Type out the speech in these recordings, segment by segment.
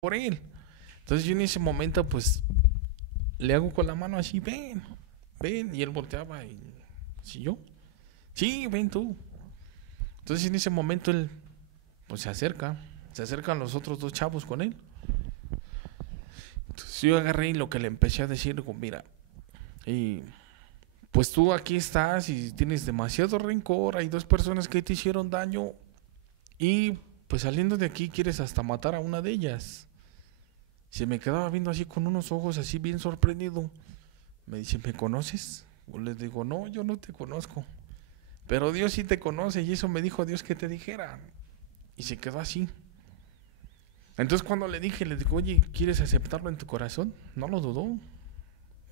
por él. Entonces yo en ese momento pues le hago con la mano así, ven, ven, y él volteaba y, ¿sí yo? Sí, ven tú. Entonces en ese momento él pues se acercan los otros dos chavos con él. Entonces yo agarré y lo que le empecé a decir, digo, mira, y pues tú aquí estás y tienes demasiado rencor, hay dos personas que te hicieron daño y pues saliendo de aquí quieres hasta matar a una de ellas. Se me quedaba viendo así con unos ojos así bien sorprendido. Me dice, ¿me conoces? Yo le digo, no, yo no te conozco. Pero Dios sí te conoce y eso me dijo Dios que te dijera. Y se quedó así. Entonces cuando le digo, oye, ¿quieres aceptarlo en tu corazón? No lo dudó.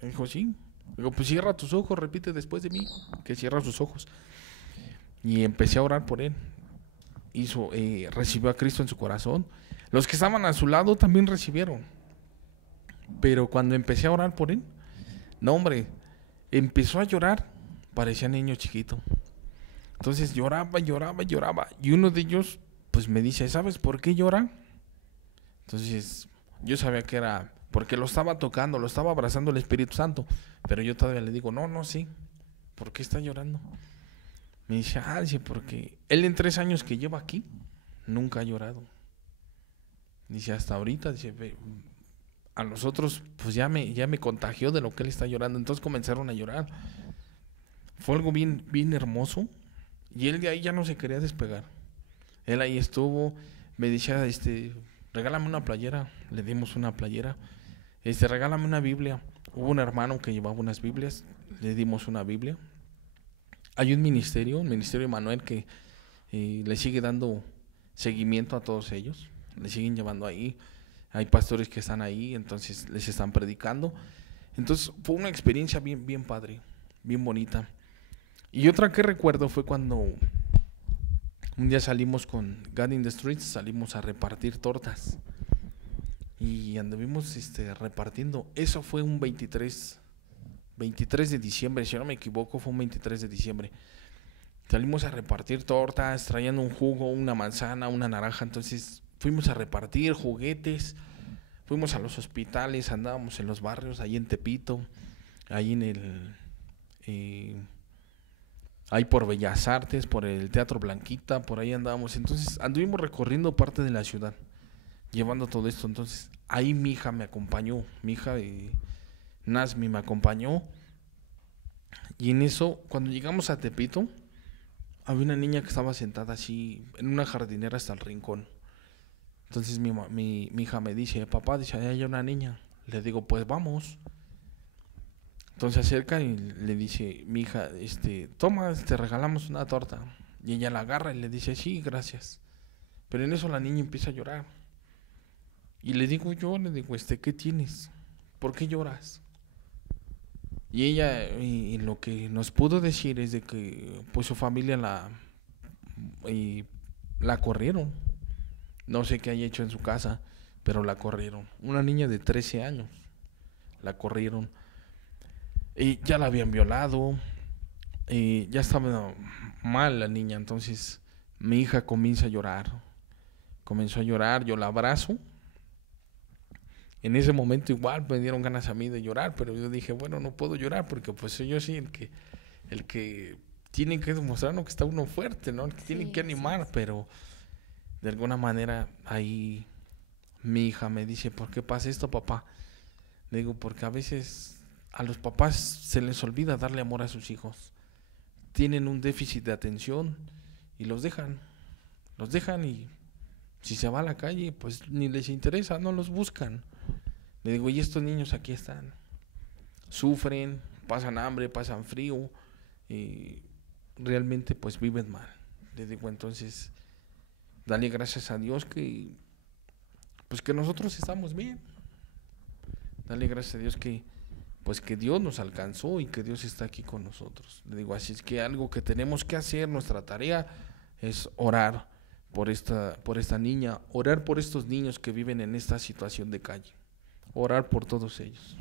Me dijo, sí. Digo, pues cierra tus ojos, repite después de mí que cierra sus ojos. Y empecé a orar por él. Recibió a Cristo en su corazón. Los que estaban a su lado también recibieron. Pero cuando empecé a orar por él, no hombre, empezó a llorar, parecía niño chiquito. Entonces lloraba, lloraba, lloraba. Y uno de ellos pues me dice, ¿sabes por qué llora? Entonces yo sabía que era porque lo estaba tocando, lo estaba abrazando el Espíritu Santo. Pero yo todavía le digo, no, no, sí. ¿Por qué está llorando? Me dice, dice, porque él en 3 años que lleva aquí, nunca ha llorado. Dice, hasta ahorita, dice, a nosotros pues ya me contagió de lo que él está llorando. Entonces comenzaron a llorar. Fue algo bien, bien hermoso. Y él de ahí ya no se quería despegar. Él ahí estuvo, me decía, regálame una playera. Le dimos una playera. Regálame una Biblia. Hubo un hermano que llevaba unas Biblias, le dimos una Biblia. Hay un ministerio, el Ministerio Emanuel, que le sigue dando seguimiento a todos ellos. Le siguen llevando ahí. Hay pastores que están ahí, entonces les están predicando. Entonces fue una experiencia bien, bien padre, bien bonita. Y otra que recuerdo fue cuando un día salimos con God in the Streets, salimos a repartir tortas. Y anduvimos repartiendo. Eso fue un 23 de diciembre, si no me equivoco, fue un 23 de diciembre. Salimos a repartir tortas, trayendo un jugo, una manzana, una naranja. Entonces fuimos a repartir juguetes, fuimos a los hospitales, andábamos en los barrios, ahí en Tepito, ahí en ahí por Bellas Artes, por el Teatro Blanquita, por ahí andábamos. Entonces anduvimos recorriendo parte de la ciudad, llevando todo esto. Entonces ahí mi hija me acompañó, mi hija Nazmi me acompañó. Y en eso, cuando llegamos a Tepito, había una niña que estaba sentada así en una jardinera hasta el rincón. Entonces mi hija me dice, papá, dice, ahí hay una niña. Le digo, pues vamos. Entonces se acerca y le dice, mi hija, toma, te regalamos una torta. Y ella la agarra y le dice, sí, gracias. Pero en eso la niña empieza a llorar. Y le digo, ¿qué tienes? ¿Por qué lloras? Y ella, y lo que nos pudo decir es de que pues su familia la corrieron. No sé qué haya hecho en su casa, pero la corrieron. Una niña de 13 años, la corrieron. Y ya la habían violado, ya estaba mal la niña. Entonces mi hija comienza a llorar. Comenzó a llorar, yo la abrazo. En ese momento igual me dieron ganas a mí de llorar, pero yo dije, bueno, no puedo llorar porque pues soy yo sí el que tiene que demostrarnos que está uno fuerte, ¿no? El que tiene que animar, sí. Pero de alguna manera ahí mi hija me dice, ¿por qué pasa esto, papá? Le digo, porque a veces a los papás se les olvida darle amor a sus hijos. Tienen un déficit de atención y los dejan y si se va a la calle, pues ni les interesa, no los buscan. Le digo, y estos niños aquí están, sufren, pasan hambre, pasan frío, y realmente pues viven mal. Le digo, entonces, dale gracias a Dios que pues que nosotros estamos bien. Dale gracias a Dios que pues que Dios nos alcanzó y que Dios está aquí con nosotros. Le digo, así es que algo que tenemos que hacer, nuestra tarea es orar por esta niña, orar por estos niños que viven en esta situación de calle, orar por todos ellos.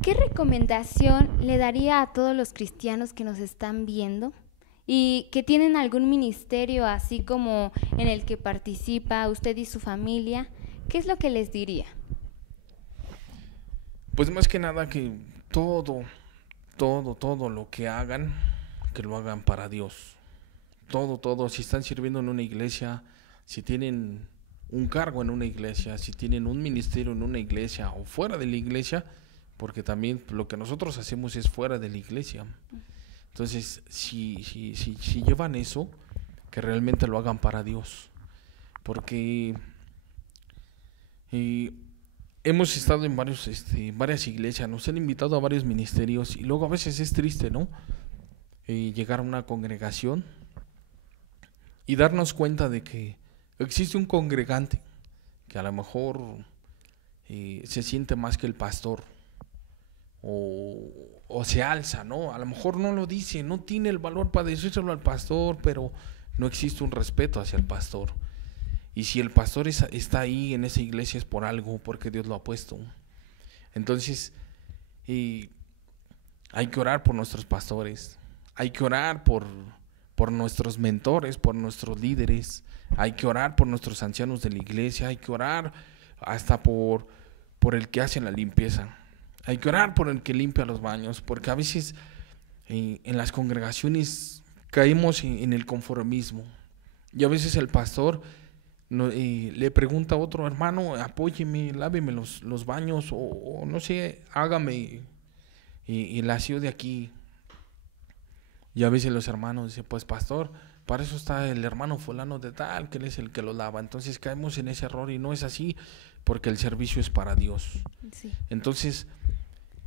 ¿Qué recomendación le daría a todos los cristianos que nos están viendo y que tienen algún ministerio así como en el que participa usted y su familia, ¿qué es lo que les diría? Pues más que nada que todo lo que hagan, que lo hagan para Dios. Todo, si están sirviendo en una iglesia, si tienen un cargo en una iglesia, si tienen un ministerio en una iglesia o fuera de la iglesia, porque también lo que nosotros hacemos es fuera de la iglesia. Entonces, si llevan eso, que realmente lo hagan para Dios. Porque hemos estado en varias iglesias, nos han invitado a varios ministerios y luego a veces es triste, ¿no? Llegar a una congregación y darnos cuenta de que existe un congregante que a lo mejor se siente más que el pastor o se alza, ¿no? A lo mejor no lo dice, no tiene el valor para decírselo al pastor, pero no existe un respeto hacia el pastor. Y si el pastor está ahí en esa iglesia es por algo, porque Dios lo ha puesto. Entonces, hay que orar por nuestros pastores, hay que orar por nuestros mentores, por nuestros líderes, hay que orar por nuestros ancianos de la iglesia, hay que orar hasta por el que hace la limpieza, hay que orar por el que limpia los baños, porque a veces en las congregaciones caímos en el conformismo y a veces el pastor le pregunta a otro hermano, apóyeme, láveme los baños o no sé, hágame el aseo de aquí. Y a veces los hermanos dicen, pues pastor, para eso está el hermano fulano de tal, que él es el que lo lava. Entonces caemos en ese error y no es así, porque el servicio es para Dios. Sí. Entonces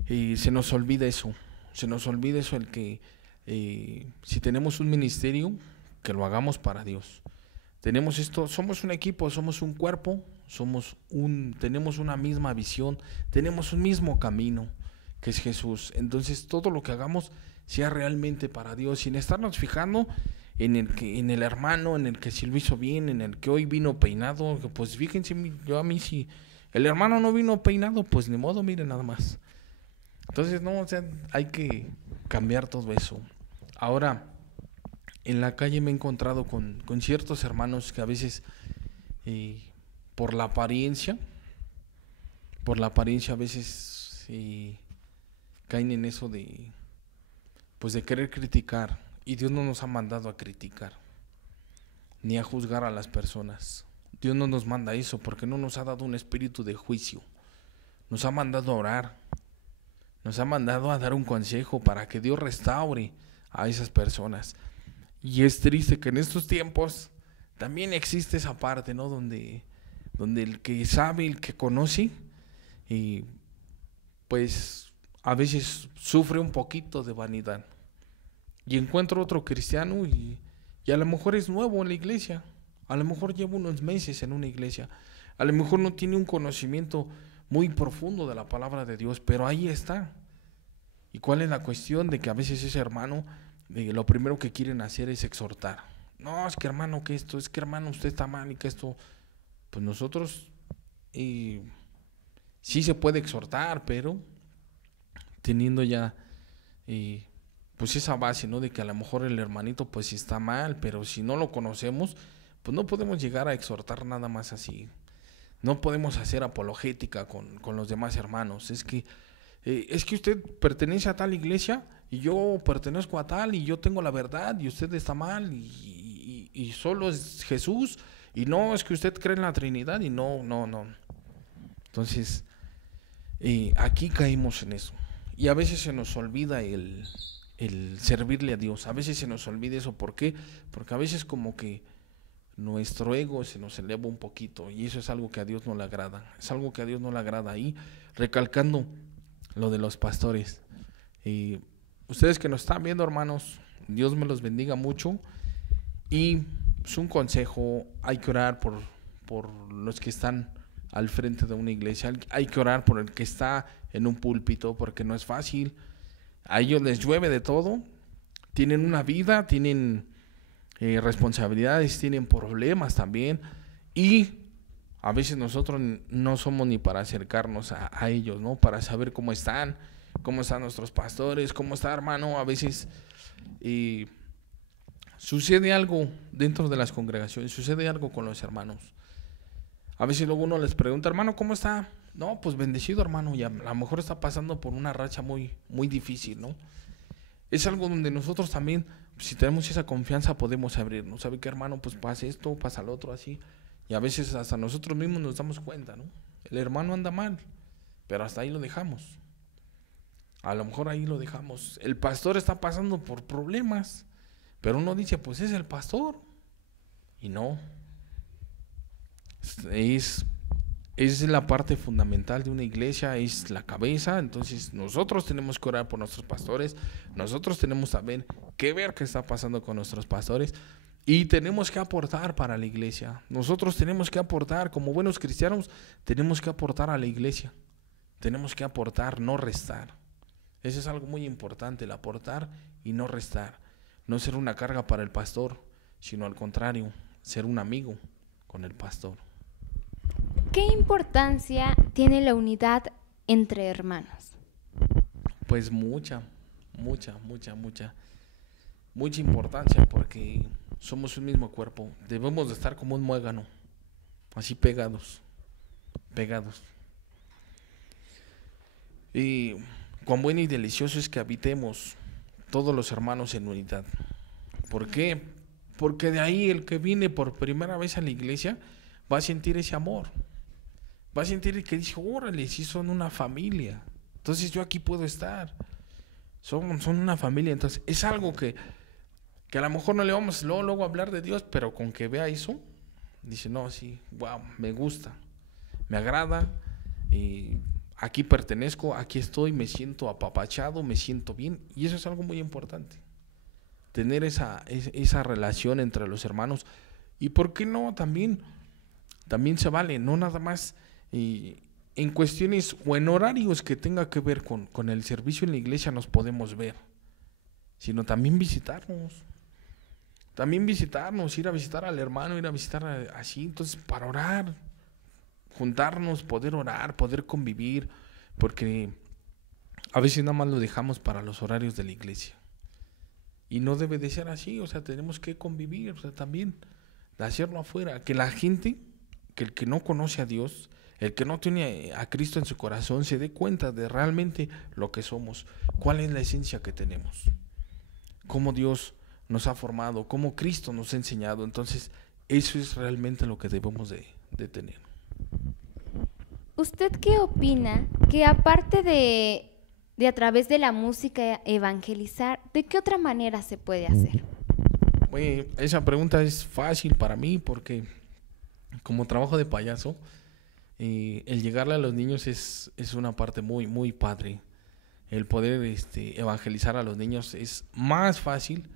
se nos olvida eso, el que si tenemos un ministerio, que lo hagamos para Dios. Tenemos esto, somos un equipo, somos un cuerpo, tenemos una misma visión, tenemos un mismo camino, que es Jesús. Entonces todo lo que hagamos sea realmente para Dios, sin estarnos fijando en el hermano, en el que si lo hizo bien, en el que hoy vino peinado. Pues fíjense, a mí si el hermano no vino peinado, pues ni modo, miren nada más. Entonces no, o sea, hay que cambiar todo eso. Ahora, en la calle me he encontrado con ciertos hermanos que a veces por la apariencia a veces caen en eso de querer criticar, y Dios no nos ha mandado a criticar ni a juzgar a las personas. Dios no nos manda eso, porque no nos ha dado un espíritu de juicio. Nos ha mandado a orar, nos ha mandado a dar un consejo para que Dios restaure a esas personas. Y es triste que en estos tiempos también existe esa parte, ¿no? Donde el que sabe, el que conoce, pues a veces sufre un poquito de vanidad. Y encuentro otro cristiano y a lo mejor es nuevo en la iglesia, a lo mejor lleva unos meses en una iglesia, a lo mejor no tiene un conocimiento muy profundo de la palabra de Dios, pero ahí está. ¿Y cuál es la cuestión? De que a veces ese hermano, lo primero que quieren hacer es exhortar. No, es que hermano, que esto, es que hermano, usted está mal y que esto. Pues nosotros sí se puede exhortar, pero teniendo ya pues esa base, ¿no? De que a lo mejor el hermanito pues sí está mal, pero si no lo conocemos, pues no podemos llegar a exhortar nada más así. No podemos hacer apologética con los demás hermanos. Es que usted pertenece a tal iglesia y yo pertenezco a tal y yo tengo la verdad y usted está mal y solo es Jesús, y no, es que usted cree en la Trinidad y no. Entonces aquí caímos en eso y a veces se nos olvida el servirle a Dios. A veces se nos olvida eso. ¿Por qué? Porque a veces como que nuestro ego se nos eleva un poquito, y eso es algo que a Dios no le agrada. Es algo que a Dios no le agrada. Y recalcando lo de los pastores, ustedes que nos están viendo, hermanos, Dios me los bendiga mucho. Y es un consejo: hay que orar por los que están al frente de una iglesia, hay que orar por el que está en un púlpito, porque no es fácil. A ellos les llueve de todo, tienen una vida, tienen responsabilidades, tienen problemas también, y a veces nosotros no somos ni para acercarnos a ellos, ¿no? Para saber cómo están nuestros pastores, cómo está, hermano. A veces sucede algo dentro de las congregaciones, sucede algo con los hermanos. A veces luego uno les pregunta, hermano, ¿cómo está? No, pues bendecido, hermano, y a lo mejor está pasando por una racha muy, muy difícil, ¿no? Es algo donde nosotros también, si tenemos esa confianza, podemos abrirnos. ¿Sabe qué, hermano? Pues pasa esto, pasa lo otro, así. Y a veces hasta nosotros mismos nos damos cuenta, ¿no? El hermano anda mal, pero hasta ahí lo dejamos. A lo mejor ahí lo dejamos. El pastor está pasando por problemas, pero uno dice, pues es el pastor. Y no. Es la parte fundamental de una iglesia, es la cabeza. Entonces nosotros tenemos que orar por nuestros pastores, nosotros tenemos también que ver qué está pasando con nuestros pastores y tenemos que aportar para la iglesia. Nosotros tenemos que aportar, como buenos cristianos, tenemos que aportar a la iglesia, tenemos que aportar, no restar. Eso es algo muy importante, el aportar y no restar, no ser una carga para el pastor, sino al contrario, ser un amigo con el pastor. ¿Qué importancia tiene la unidad entre hermanos? Pues mucha importancia, porque somos un mismo cuerpo. Debemos de estar como un muégano, así pegados. Y cuán bueno y delicioso es que habitemos todos los hermanos en unidad. ¿Por qué? Porque de ahí el que viene por primera vez a la iglesia va a sentir ese amor. Va a sentir que dice, órale, sí son una familia. Entonces yo aquí puedo estar. Son una familia. Entonces es algo que a lo mejor no le vamos luego a hablar de Dios, pero con que vea eso, dice, no, sí, wow, me gusta, me agrada, y aquí pertenezco, aquí estoy, me siento apapachado, me siento bien. Y eso es algo muy importante. Tener esa relación entre los hermanos. Y por qué no, también se vale, no nada más en cuestiones o en horarios que tenga que ver con el servicio en la iglesia nos podemos ver, sino también visitarnos, ir a visitar al hermano, ir a visitar así, entonces para orar, juntarnos, poder orar, poder convivir, porque a veces nada más lo dejamos para los horarios de la iglesia. Y no debe de ser así, o sea, tenemos que convivir, o sea, también de hacerlo afuera, que la gente, que el que no conoce a Dios, el que no tiene a Cristo en su corazón, se dé cuenta de realmente lo que somos, cuál es la esencia que tenemos, cómo Dios nos ha formado, cómo Cristo nos ha enseñado. Entonces, eso es realmente lo que debemos de tener. ¿Usted qué opina que aparte de a través de la música evangelizar, de qué otra manera se puede hacer? Oye, esa pregunta es fácil para mí porque como trabajo de payaso, el llegarle a los niños es una parte muy, muy padre. El poder evangelizar a los niños es más fácil,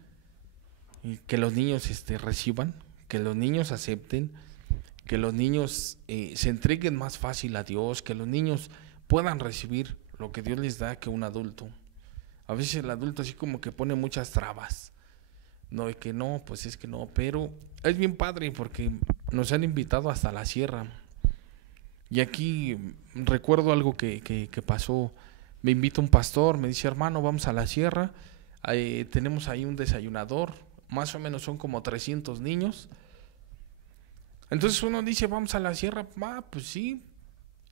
que los niños reciban, que los niños acepten, que los niños se entreguen más fácil a Dios, que los niños puedan recibir lo que Dios les da que un adulto. A veces el adulto así como que pone muchas trabas. No, es que no, pues es que no, pero es bien padre porque nos han invitado hasta la sierra. Y aquí recuerdo algo que pasó. Me invita un pastor, me dice, hermano, vamos a la sierra, tenemos ahí un desayunador, más o menos son como 300 niños. Entonces uno dice, vamos a la sierra, pues sí,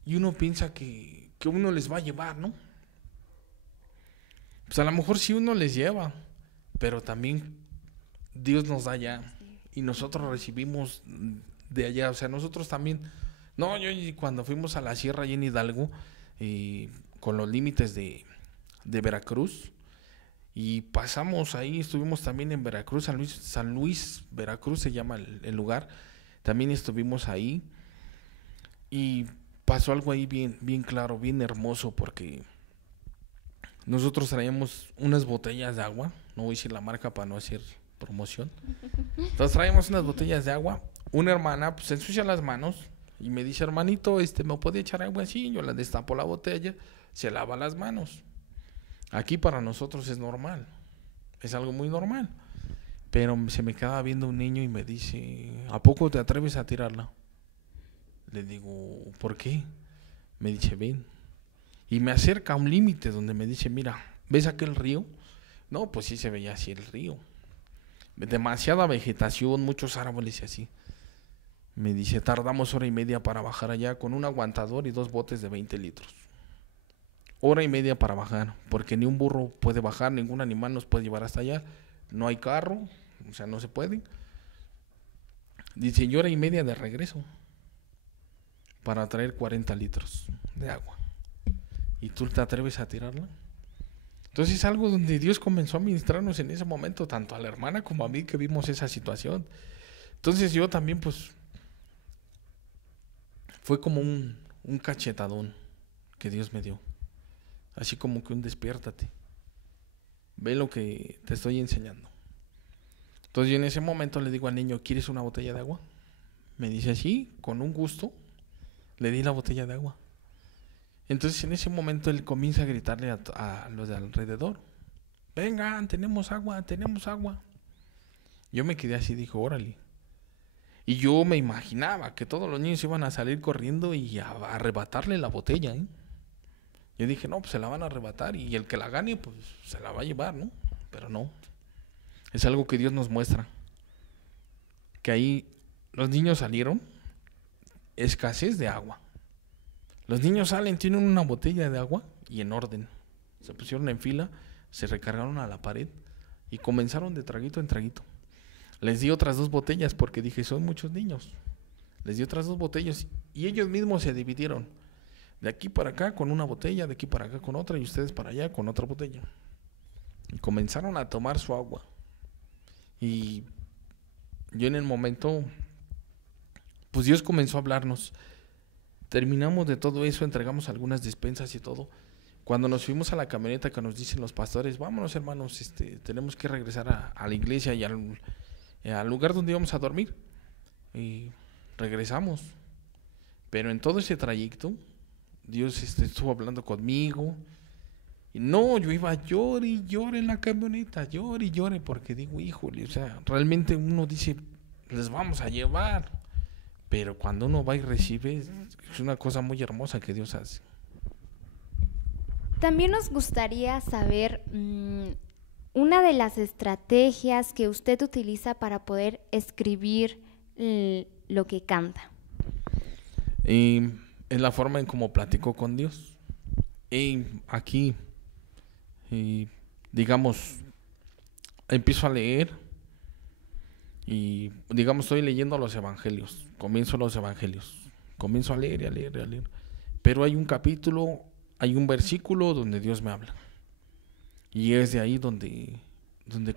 y uno piensa que uno les va a llevar, ¿no? Pues a lo mejor sí uno les lleva, pero también Dios nos da allá y nosotros recibimos de allá. O sea, nosotros también, no, yo cuando fuimos a la sierra allí en Hidalgo, con los límites de Veracruz, y pasamos ahí, estuvimos también en Veracruz, San Luis, Veracruz se llama el lugar, también estuvimos ahí, y pasó algo ahí bien, bien claro, bien hermoso, porque nosotros traíamos unas botellas de agua, no voy a decir la marca para no hacer promoción, entonces traíamos unas botellas de agua, una hermana pues se ensucia las manos, y me dice, hermanito, ¿me puede echar agua así? Yo la destapo la botella, se lava las manos. Aquí para nosotros es normal, es algo muy normal. Pero se me quedaba viendo un niño y me dice, ¿a poco te atreves a tirarla? Le digo, ¿por qué? Me dice, ven. Y me acerca a un límite donde me dice, mira, ¿ves aquel río? No, pues sí se veía así el río. demasiada vegetación, muchos árboles y así. Me dice, tardamos 1 hora y media para bajar allá con un aguantador y 2 botes de 20 litros. 1 hora y media para bajar, porque ni un burro puede bajar, ningún animal nos puede llevar hasta allá. No hay carro, o sea, no se puede. Dice, y 1 hora y media de regreso para traer 40 litros de agua. ¿Y tú te atreves a tirarla? Entonces es algo donde Dios comenzó a ministrarnos en ese momento, tanto a la hermana como a mí que vimos esa situación. Entonces yo también pues fue como un cachetadón que Dios me dio. Así como que un despiértate. Ve lo que te estoy enseñando. Entonces yo en ese momento le digo al niño, ¿quieres una botella de agua? Me dice, sí, con un gusto. Le di la botella de agua. Entonces en ese momento él comienza a gritarle a los de alrededor, vengan, tenemos agua, tenemos agua. Yo me quedé así, dijo, órale. Y yo me imaginaba que todos los niños iban a salir corriendo y a arrebatarle la botella, ¿eh? Yo dije, no, pues se la van a arrebatar y el que la gane, pues se la va a llevar, ¿no? Pero no. Es algo que Dios nos muestra. Que ahí los niños salieron, escasez de agua. Los niños salen, tienen una botella de agua y en orden. Se pusieron en fila, se recargaron a la pared y comenzaron de traguito en traguito. Les di otras 2 botellas porque dije, son muchos niños. Les di otras 2 botellas y ellos mismos se dividieron. De aquí para acá con una botella, de aquí para acá con otra y ustedes para allá con otra botella. Y comenzaron a tomar su agua. Y yo en el momento, pues Dios comenzó a hablarnos. Terminamos de todo eso, entregamos algunas despensas y todo. Cuando nos fuimos a la camioneta que nos dicen los pastores, vámonos hermanos, tenemos que regresar a la iglesia y al lugar donde íbamos a dormir. Y regresamos. Pero en todo ese trayecto, Dios estuvo hablando conmigo. Y no, yo iba a llorar y llorar en la camioneta, llorar y llorar, porque digo, híjole, o sea, realmente uno dice, les vamos a llevar. Pero cuando uno va y recibe, es una cosa muy hermosa que Dios hace. También nos gustaría saber una de las estrategias que usted utiliza para poder escribir lo que canta. Es la forma en cómo platico con Dios. Aquí, digamos, empiezo a leer y, digamos, estoy leyendo los evangelios. Comienzo los evangelios. Comienzo a leer y a leer y a leer. Pero hay un capítulo, hay un versículo donde Dios me habla. Y es de ahí donde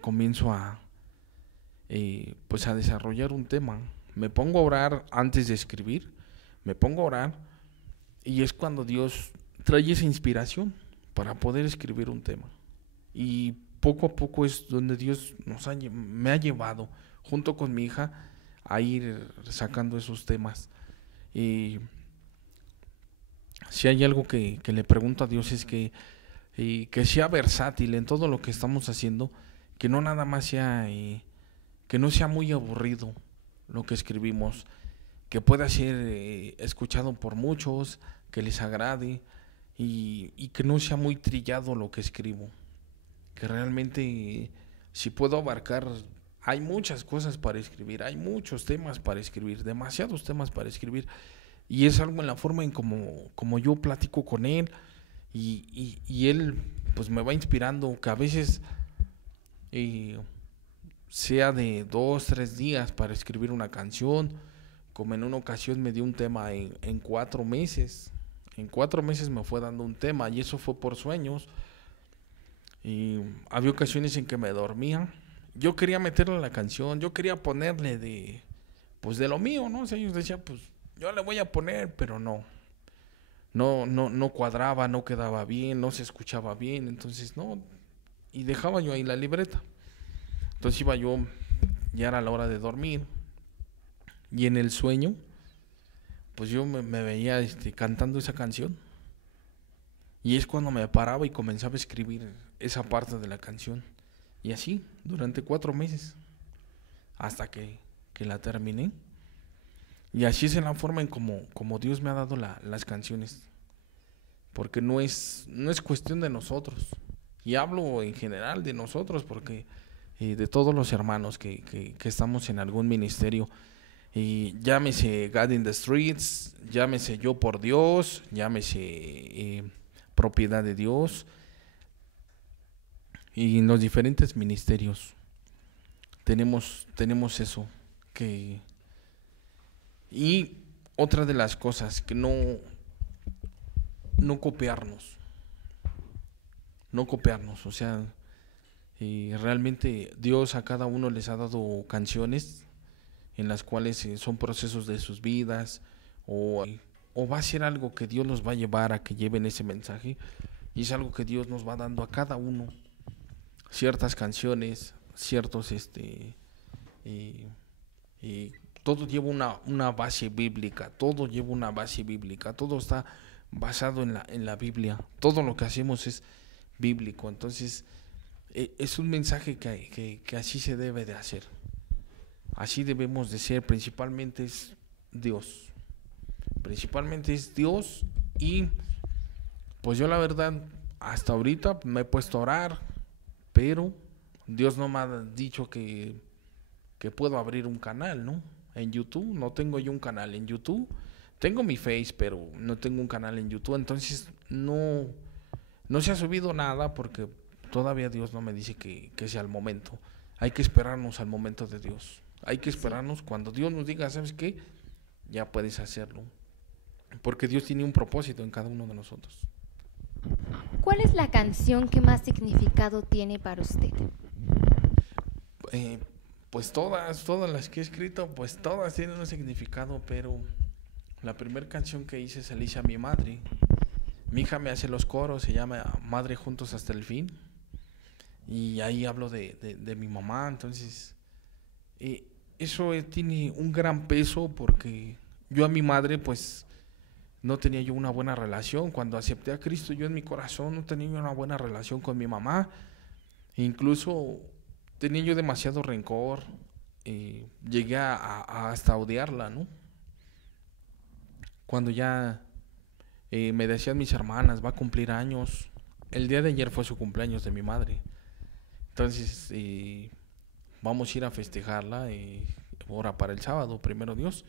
comienzo pues a desarrollar un tema. Me pongo a orar antes de escribir. Me pongo a orar y es cuando Dios trae esa inspiración para poder escribir un tema. Y poco a poco es donde Dios me ha llevado, junto con mi hija, a ir sacando esos temas. Y si hay algo que le pregunto a Dios es que sea versátil en todo lo que estamos haciendo, que no nada más sea, que no sea muy aburrido lo que escribimos, que pueda ser escuchado por muchos, que les agrade y que no sea muy trillado lo que escribo, que realmente si puedo abarcar, hay muchas cosas para escribir, hay muchos temas para escribir, demasiados temas para escribir, y es algo en la forma en como yo platico con él y él pues me va inspirando, que a veces sea de 2, 3 días para escribir una canción, como en una ocasión me dio un tema en 4 meses. En 4 meses me fue dando un tema y eso fue por sueños. Y había ocasiones en que me dormía. Yo quería meterle a la canción, yo quería ponerle de lo mío, ¿no? O sea, yo decía, pues yo le voy a poner, pero no cuadraba, no quedaba bien, no se escuchaba bien, entonces no, y dejaba yo ahí la libreta. Entonces iba yo, ya era la hora de dormir, y en el sueño, pues yo me veía cantando esa canción. Y es cuando me paraba y comenzaba a escribir esa parte de la canción. Y así, durante 4 meses, hasta que la terminé. Y así es en la forma en como Dios me ha dado las canciones. Porque no es cuestión de nosotros. Y hablo en general de nosotros, porque de todos los hermanos que estamos en algún ministerio. Y llámese God in the Streets, llámese Yo por Dios, llámese Propiedad de Dios, y en los diferentes ministerios tenemos eso. Y otra de las cosas, que no copiarnos, o sea, realmente Dios a cada uno les ha dado canciones en las cuales son procesos de sus vidas, o va a ser algo que Dios nos va a llevar a que lleven ese mensaje, y es algo que Dios nos va dando a cada uno, ciertas canciones, ciertos todo lleva una base bíblica, todo está basado en la Biblia, todo lo que hacemos es bíblico. Entonces es un mensaje que así se debe de hacer, así debemos de ser. Principalmente es Dios, y pues yo la verdad hasta ahorita me he puesto a orar, pero Dios no me ha dicho que puedo abrir un canal, ¿no? En YouTube, no tengo yo un canal en YouTube. Tengo mi Face, pero no tengo un canal en YouTube. Entonces no se ha subido nada porque todavía Dios no me dice que sea el momento. Hay que esperarnos al momento de Dios. Hay que esperarnos cuando Dios nos diga, ¿sabes qué? Ya puedes hacerlo. Porque Dios tiene un propósito en cada uno de nosotros. ¿Cuál es la canción que más significado tiene para usted? Pues todas las que he escrito, pues todas tienen un significado, pero la primera canción que hice se la hice a mi madre. Mi hija me hace los coros, se llama Madre Juntos hasta el Fin, y ahí hablo de mi mamá. Entonces eso tiene un gran peso, porque yo a mi madre pues no tenía yo una buena relación. Cuando acepté a Cristo, yo en mi corazón no tenía una buena relación con mi mamá. Incluso tenía yo demasiado rencor, llegué a hasta odiarla, ¿no? Cuando ya me decían mis hermanas, va a cumplir años. El día de ayer fue su cumpleaños de mi madre. Entonces vamos a ir a festejarla, ahora para el sábado, primero Dios.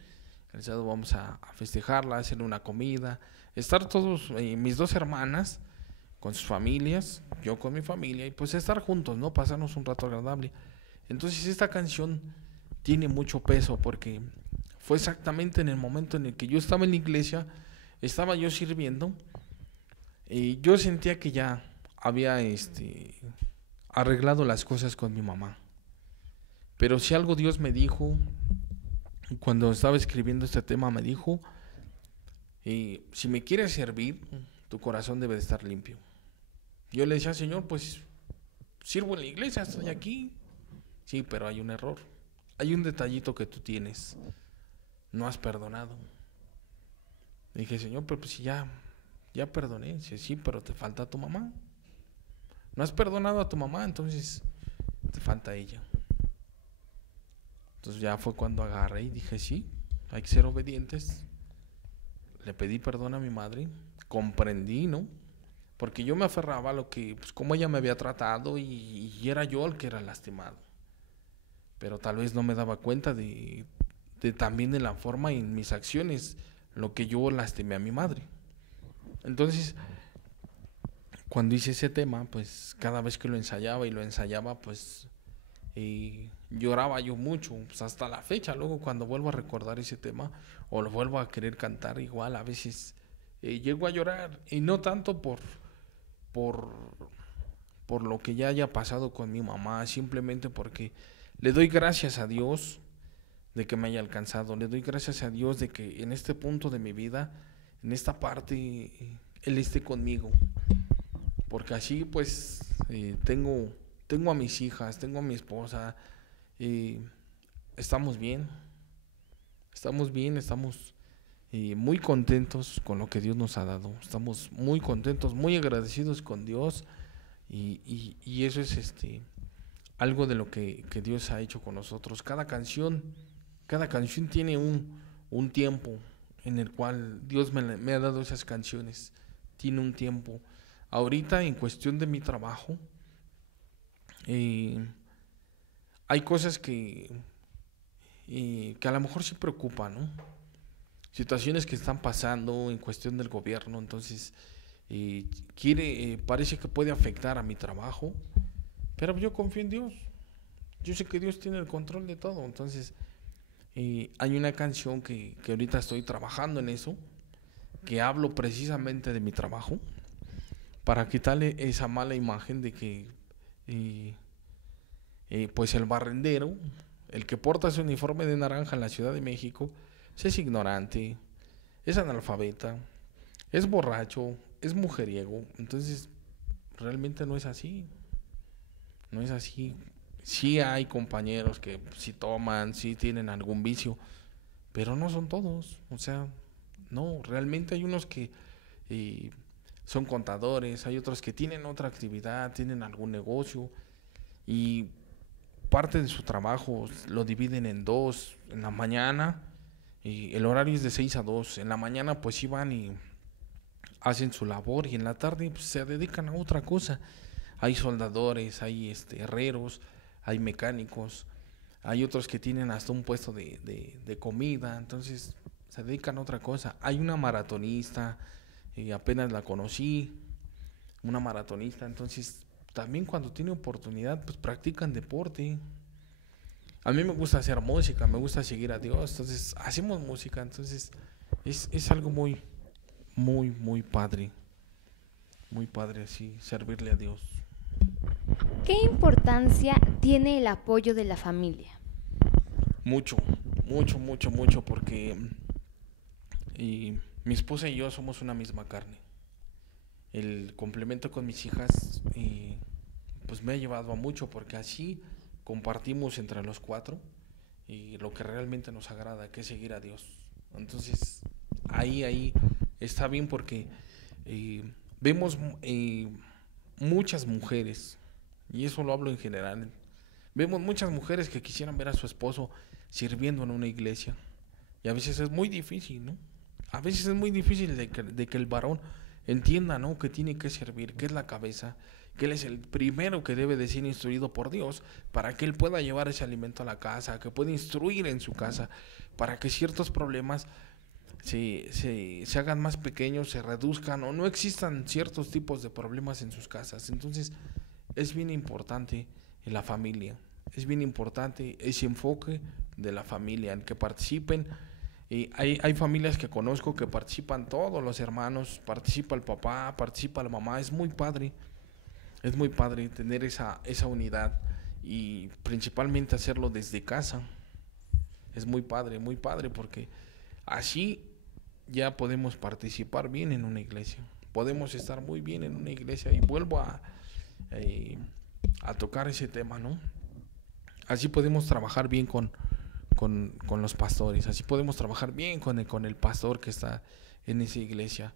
El sábado vamos a festejarla, a hacerle una comida, estar todos, mis dos hermanas con sus familias, yo con mi familia, y pues estar juntos, ¿no? Pasarnos un rato agradable. Entonces esta canción tiene mucho peso, porque fue exactamente en el momento en el que yo estaba en la iglesia, estaba yo sirviendo, y yo sentía que ya había arreglado las cosas con mi mamá. Pero si algo Dios me dijo, cuando estaba escribiendo este tema, me dijo, si me quieres servir, tu corazón debe de estar limpio. Yo le decía, Señor, pues sirvo en la iglesia, estoy aquí. Sí, pero hay un error, hay un detallito que tú tienes, no has perdonado. Le dije, Señor, pero pues si ya perdoné. Dice, sí, pero te falta tu mamá. No has perdonado a tu mamá, entonces te falta ella. Entonces ya fue cuando agarré y dije, sí, hay que ser obedientes. Le pedí perdón a mi madre, comprendí, ¿no? Porque yo me aferraba a lo que, pues como ella me había tratado, y era yo el que era lastimado. Pero tal vez no me daba cuenta de también de la forma en mis acciones, lo que yo lastimé a mi madre. Entonces, cuando hice ese tema, pues cada vez que lo ensayaba, pues lloraba yo mucho, pues hasta la fecha. Luego cuando vuelvo a recordar ese tema o lo vuelvo a querer cantar, igual a veces llego a llorar, y no tanto por lo que ya haya pasado con mi mamá, simplemente porque le doy gracias a Dios de que me haya alcanzado, le doy gracias a Dios de que en este punto de mi vida, en esta parte, Él esté conmigo, porque así pues tengo a mis hijas, tengo a mi esposa, estamos bien, estamos muy contentos con lo que Dios nos ha dado, estamos muy contentos, muy agradecidos con Dios, y eso es algo de lo que Dios ha hecho con nosotros. Cada canción tiene un tiempo en el cual Dios me ha dado esas canciones, tiene un tiempo. Ahorita en cuestión de mi trabajo, hay cosas que a lo mejor sí preocupan, ¿no? Situaciones que están pasando en cuestión del gobierno, entonces parece que puede afectar a mi trabajo, pero yo confío en Dios. Yo sé que Dios tiene el control de todo, entonces hay una canción que ahorita estoy trabajando en eso, que hablo precisamente de mi trabajo, para quitarle esa mala imagen de que pues el barrendero, el que porta su uniforme de naranja en la Ciudad de México, es ignorante, es analfabeta, es borracho, es mujeriego. Entonces, realmente no es así. No es así. Sí hay compañeros que sí toman, sí tienen algún vicio, pero no son todos. O sea, no, realmente hay unos que son contadores, hay otros que tienen otra actividad, tienen algún negocio y parte de su trabajo lo dividen en dos. En la mañana, y el horario es de 6 a 2. En la mañana pues iban y hacen su labor y en la tarde pues, se dedican a otra cosa. Hay soldadores, hay herreros, hay mecánicos, hay otros que tienen hasta un puesto de comida, entonces se dedican a otra cosa. Hay una maratonista, apenas la conocí, una maratonista, entonces también cuando tiene oportunidad pues practican deporte. A mí me gusta hacer música, me gusta seguir a Dios, entonces hacemos música, entonces es algo muy, muy, muy padre así, servirle a Dios. ¿Qué importancia tiene el apoyo de la familia? Mucho, porque mi esposa y yo somos una misma carne. El complemento con mis hijas pues me ha llevado a mucho porque así compartimos entre los cuatro y lo que realmente nos agrada, que es seguir a Dios. Entonces ahí está bien porque vemos muchas mujeres, y eso lo hablo en general, vemos muchas mujeres que quisieran ver a su esposo sirviendo en una iglesia y a veces es muy difícil, ¿no? A veces es muy difícil de que el varón entienda, ¿no? Que tiene que servir, que es la cabeza, que él es el primero que debe de ser instruido por Dios para que él pueda llevar ese alimento a la casa, que pueda instruir en su casa, para que ciertos problemas se hagan más pequeños, se reduzcan o no existan ciertos tipos de problemas en sus casas. Entonces es bien importante en la familia, es bien importante ese enfoque de la familia, en que participen. Hay familias que conozco que participan todos los hermanos, participa el papá, participa la mamá, es muy padre tener esa unidad y principalmente hacerlo desde casa. Es muy padre porque así ya podemos participar bien en una iglesia, podemos estar muy bien en una iglesia y vuelvo a tocar ese tema, ¿no? Así podemos trabajar bien con los pastores, así podemos trabajar bien con el pastor que está en esa iglesia,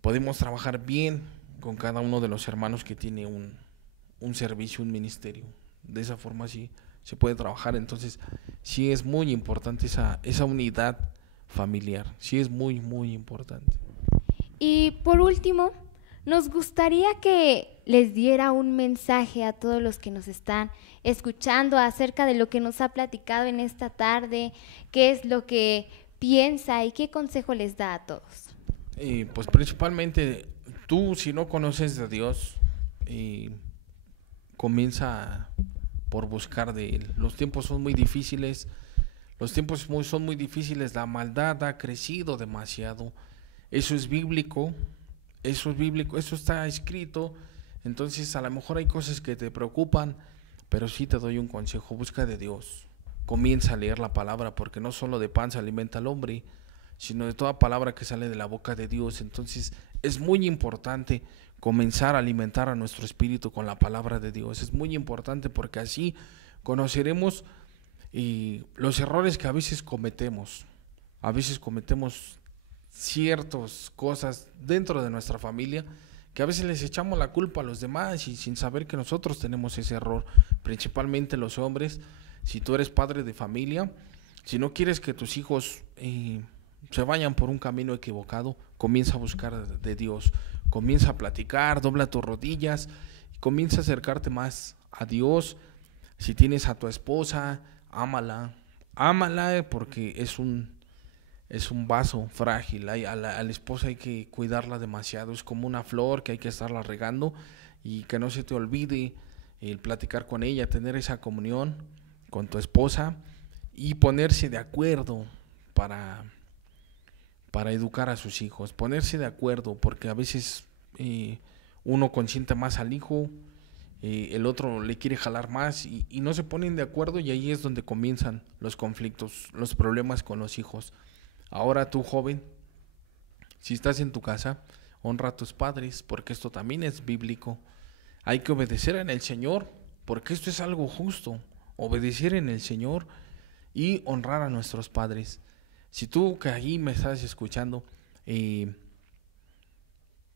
podemos trabajar bien con cada uno de los hermanos que tiene un servicio, un ministerio. De esa forma sí se puede trabajar. Entonces sí es muy importante esa unidad familiar, sí es muy, muy importante. Y por último, nos gustaría que les diera un mensaje a todos los que nos están escuchando acerca de lo que nos ha platicado en esta tarde, qué es lo que piensa y qué consejo les da a todos. Pues principalmente tú, si no conoces de Dios, comienza por buscar de Él. Los tiempos son muy difíciles, son muy difíciles, la maldad ha crecido demasiado. Eso es bíblico, eso está escrito. Entonces a lo mejor hay cosas que te preocupan, pero sí te doy un consejo: busca de Dios, comienza a leer la palabra, porque no solo de pan se alimenta el hombre, sino de toda palabra que sale de la boca de Dios. Entonces es muy importante comenzar a alimentar a nuestro espíritu con la palabra de Dios. Es muy importante porque así conoceremos los errores que a veces cometemos. A veces cometemos ciertas cosas dentro de nuestra familia que a veces les echamos la culpa a los demás y sin saber que nosotros tenemos ese error, principalmente los hombres. Si tú eres padre de familia, si no quieres que tus hijos se vayan por un camino equivocado, comienza a buscar de Dios, comienza a platicar, dobla tus rodillas, comienza a acercarte más a Dios, Si tienes a tu esposa, ámala. Ámala porque es un vaso frágil. A la esposa hay que cuidarla demasiado. Es como una flor que hay que estarla regando y que no se te olvide el platicar con ella, tener esa comunión con tu esposa y ponerse de acuerdo para educar a sus hijos. Ponerse de acuerdo porque a veces uno consiente más al hijo, el otro le quiere jalar más y no se ponen de acuerdo, y ahí es donde comienzan los conflictos, los problemas con los hijos. Ahora tú, joven, si estás en tu casa, honra a tus padres, porque esto también es bíblico. Hay que obedecer en el Señor, porque esto es algo justo, obedecer en el Señor y honrar a nuestros padres. Si tú que ahí me estás escuchando,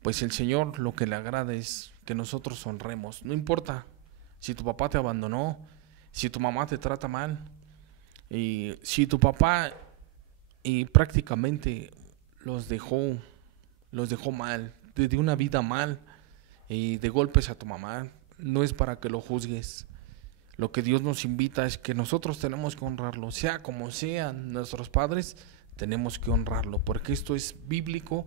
pues el Señor lo que le agrada es que nosotros honremos. No importa si tu papá te abandonó, si tu mamá te trata mal, si tu papá prácticamente los dejó mal, te dio una vida mal, de golpes a tu mamá, no es para que lo juzgues. Lo que Dios nos invita es que nosotros tenemos que honrarlo, sea como sean nuestros padres, tenemos que honrarlo, porque esto es bíblico.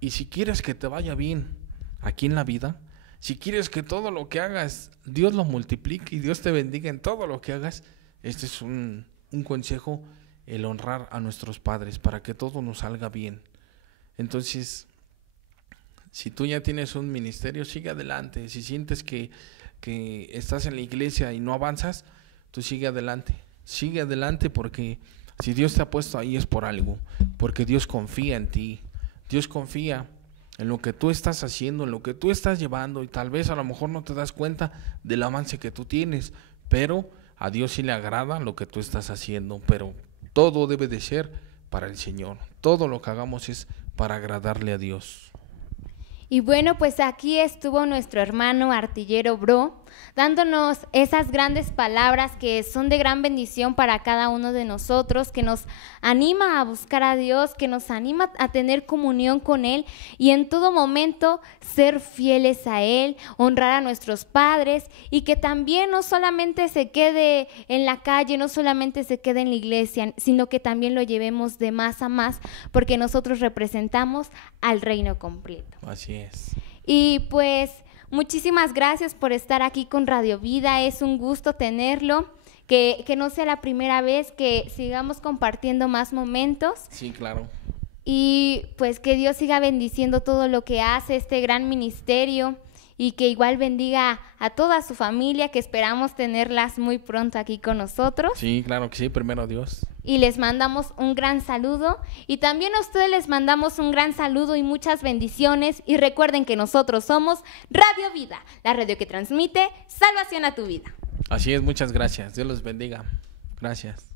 Y si quieres que te vaya bien aquí en la vida, si quieres que todo lo que hagas Dios lo multiplique y Dios te bendiga en todo lo que hagas, este es un consejo, el honrar a nuestros padres para que todo nos salga bien. Entonces, si tú ya tienes un ministerio, sigue adelante. Si sientes que estás en la iglesia y no avanzas, tú sigue adelante porque si Dios te ha puesto ahí es por algo, porque Dios confía en ti. Dios confía en lo que tú estás haciendo, en lo que tú estás llevando, y tal vez a lo mejor no te das cuenta del avance que tú tienes, pero a Dios sí le agrada lo que tú estás haciendo. Pero todo debe de ser para el Señor, todo lo que hagamos es para agradarle a Dios. Y bueno, pues aquí estuvo nuestro hermano Artillero Bro, dándonos esas grandes palabras que son de gran bendición para cada uno de nosotros, que nos anima a buscar a Dios, que nos anima a tener comunión con Él y en todo momento ser fieles a Él, honrar a nuestros padres, y que también no solamente se quede en la calle, no solamente se quede en la iglesia, sino que también lo llevemos de más a más, porque nosotros representamos al reino completo. Así es. Y pues muchísimas gracias por estar aquí con Radio Vida, es un gusto tenerlo, que no sea la primera vez, que sigamos compartiendo más momentos. Sí, claro. Y pues que Dios siga bendiciendo todo lo que hace este gran ministerio, y que igual bendiga a toda su familia, que esperamos tenerlas muy pronto aquí con nosotros. Sí, claro que sí, primero Dios. Y les mandamos un gran saludo, y también a ustedes les mandamos un gran saludo y muchas bendiciones, y recuerden que nosotros somos Radio Vida, la radio que transmite salvación a tu vida. Así es, muchas gracias, Dios los bendiga. Gracias.